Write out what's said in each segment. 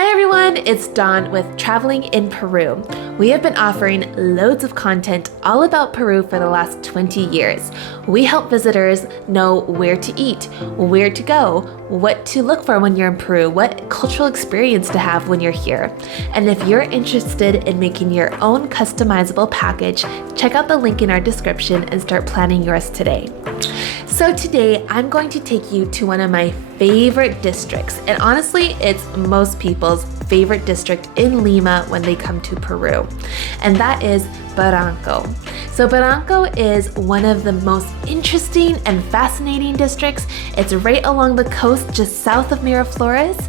Hi everyone, it's Dawn with Traveling in Peru. We have been offering loads of content all about Peru for the last 20 years. We help visitors know where to eat, where to go, what to look for when you're in Peru, what cultural experience to have when you're here. And if you're interested in making your own customizable package, check out the link in our description and start planning yours today. So today I'm going to take you to one of my favorite districts, and honestly it's most people's favorite district in Lima when they come to Peru, and that is Barranco. So Barranco is one of the most interesting and fascinating districts. It's right along the coast just south of Miraflores,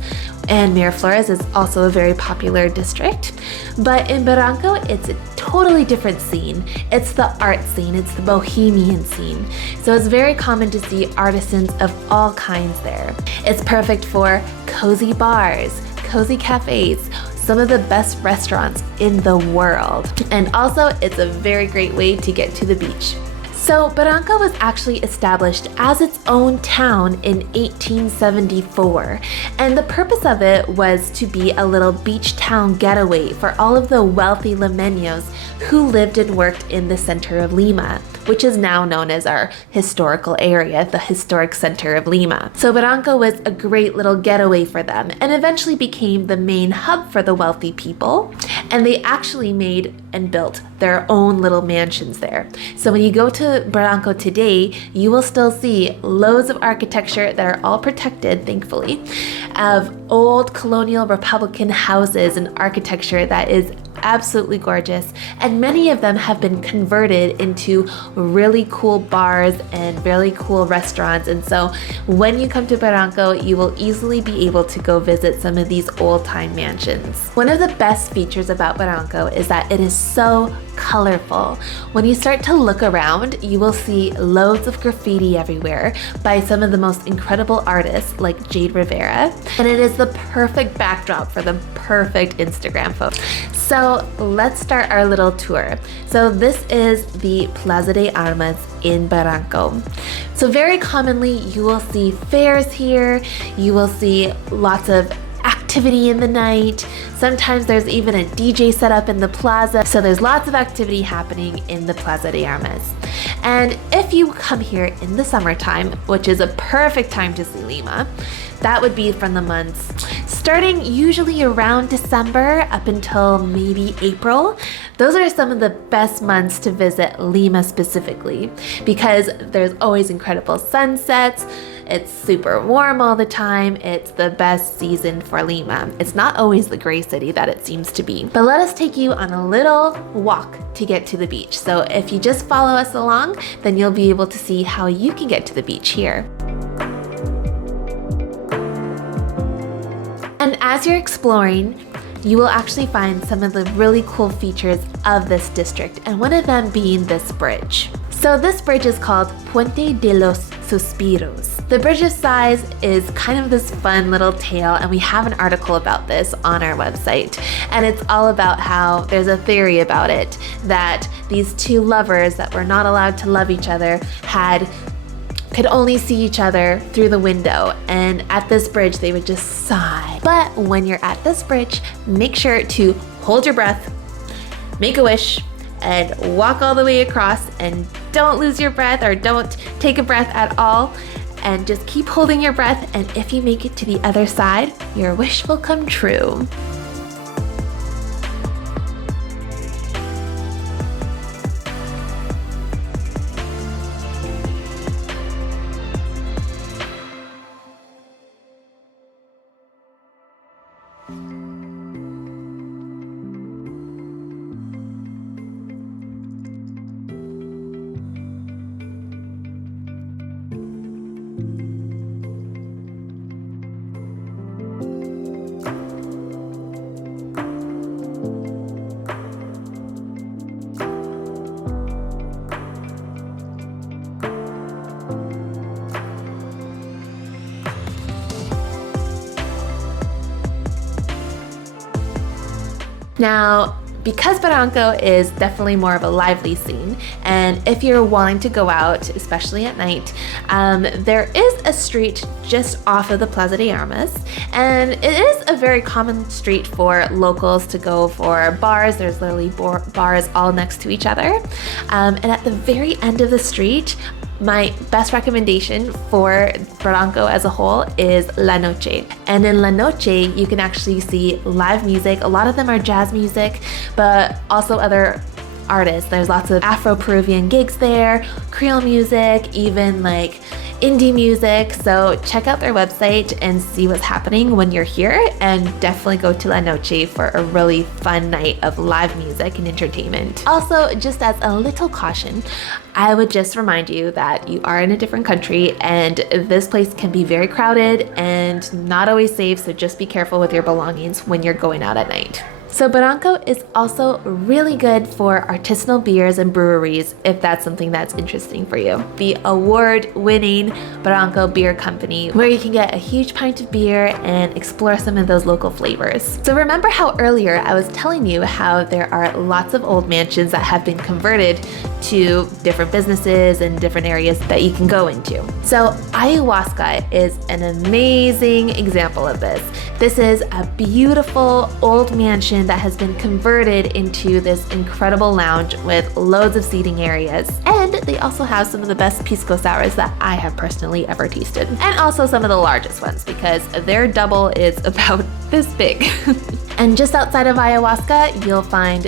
and Miraflores is also a very popular district. But in Barranco, it's a totally different scene. It's the art scene, it's the bohemian scene. So it's very common to see artisans of all kinds there. It's perfect for cozy bars, cozy cafes, some of the best restaurants in the world. And also, it's a very great way to get to the beach. So Barranco was actually established as its own town in 1874, and the purpose of it was to be a little beach town getaway for all of the wealthy Limeños who lived and worked in the center of Lima, which is now known as our historical area, the historic center of Lima. So Barranco was a great little getaway for them and eventually became the main hub for the wealthy people, and they actually made and built their own little mansions there. So when you go to Barranco today, you will still see loads of architecture that are all protected, thankfully, of old colonial Republican houses and architecture that is absolutely gorgeous, and many of them have been converted into really cool bars and really cool restaurants. And so when you come to Barranco, you will easily be able to go visit some of these old-time mansions. One of the best features about Barranco is that it is so colorful. When you start to look around, you will see loads of graffiti everywhere by some of the most incredible artists like Jade Rivera, and it is the perfect backdrop for the perfect Instagram photo. So let's start our little tour. So this is the Plaza de Armas in Barranco. So very commonly you will see fairs here, you will see lots of activity in the night. Sometimes there's even a DJ set up in the plaza. So there's lots of activity happening in the Plaza de Armas. And if you come here in the summertime, which is a perfect time to see Lima, that would be from the months starting usually around December up until maybe April. Those are some of the best months to visit Lima specifically, because there's always incredible sunsets. It's super warm all the time. It's the best season for Lima. It's not always the gray city that it seems to be. But let us take you on a little walk to get to the beach. So if you just follow us along, then you'll be able to see how you can get to the beach here. And as you're exploring, you will actually find some of the really cool features of this district, and one of them being this bridge. So this bridge is called Puente de los Suspiros. The bridge's size is kind of this fun little tale, and we have an article about this on our website. And it's all about how there's a theory about it, that these two lovers that were not allowed to love each other could only see each other through the window, and at this bridge they would just sigh. But when you're at this bridge, make sure to hold your breath, make a wish, and walk all the way across, and don't lose your breath or don't take a breath at all, and just keep holding your breath, and if you make it to the other side, your wish will come true. Now, because Barranco is definitely more of a lively scene, and if you're wanting to go out, especially at night, there is a street just off of the Plaza de Armas, and it is a very common street for locals to go for bars. There's literally bars all next to each other, and at the very end of the street, my best recommendation for Barranco as a whole is La Noche. And in La Noche, you can actually see live music. A lot of them are jazz music, but also other artists. There's lots of Afro-Peruvian gigs there, Creole music, even like indie music. So check out their website and see what's happening when you're here, and definitely go to La Noche for a really fun night of live music and entertainment. Also, just as a little caution, I would just remind you that you are in a different country and this place can be very crowded and not always safe, so just be careful with your belongings when you're going out at night. So Barranco is also really good for artisanal beers and breweries, if that's something that's interesting for you. The award-winning Barranco Beer Company, where you can get a huge pint of beer and explore some of those local flavors. So remember how earlier I was telling you how there are lots of old mansions that have been converted to different businesses and different areas that you can go into. So Ayahuasca is an amazing example of this. This is a beautiful old mansion that has been converted into this incredible lounge with loads of seating areas. And they also have some of the best pisco sours that I have personally ever tasted. And also some of the largest ones, because their double is about this big. And just outside of Ayahuasca, you'll find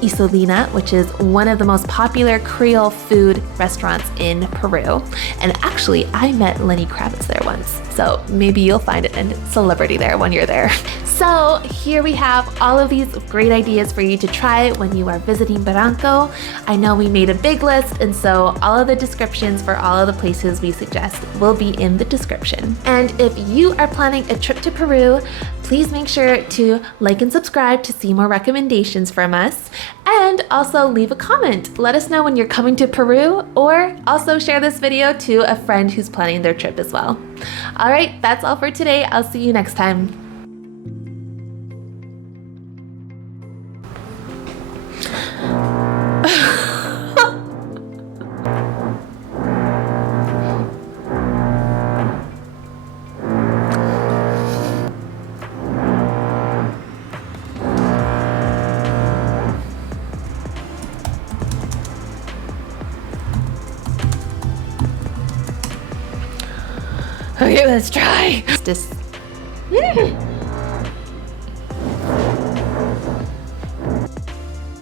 Isolina, which is one of the most popular Creole food restaurants in Peru. And actually, I met Lenny Kravitz there once, so maybe you'll find a celebrity there when you're there. So here we have all of these great ideas for you to try when you are visiting Barranco. I know we made a big list, and so all of the descriptions for all of the places we suggest will be in the description. And if you are planning a trip to Peru, please make sure to like and subscribe to see more recommendations from us. And also leave a comment. Let us know when you're coming to Peru, or also share this video to a friend who's planning their trip as well. All right, that's all for today. I'll see you next time. Okay, let's try.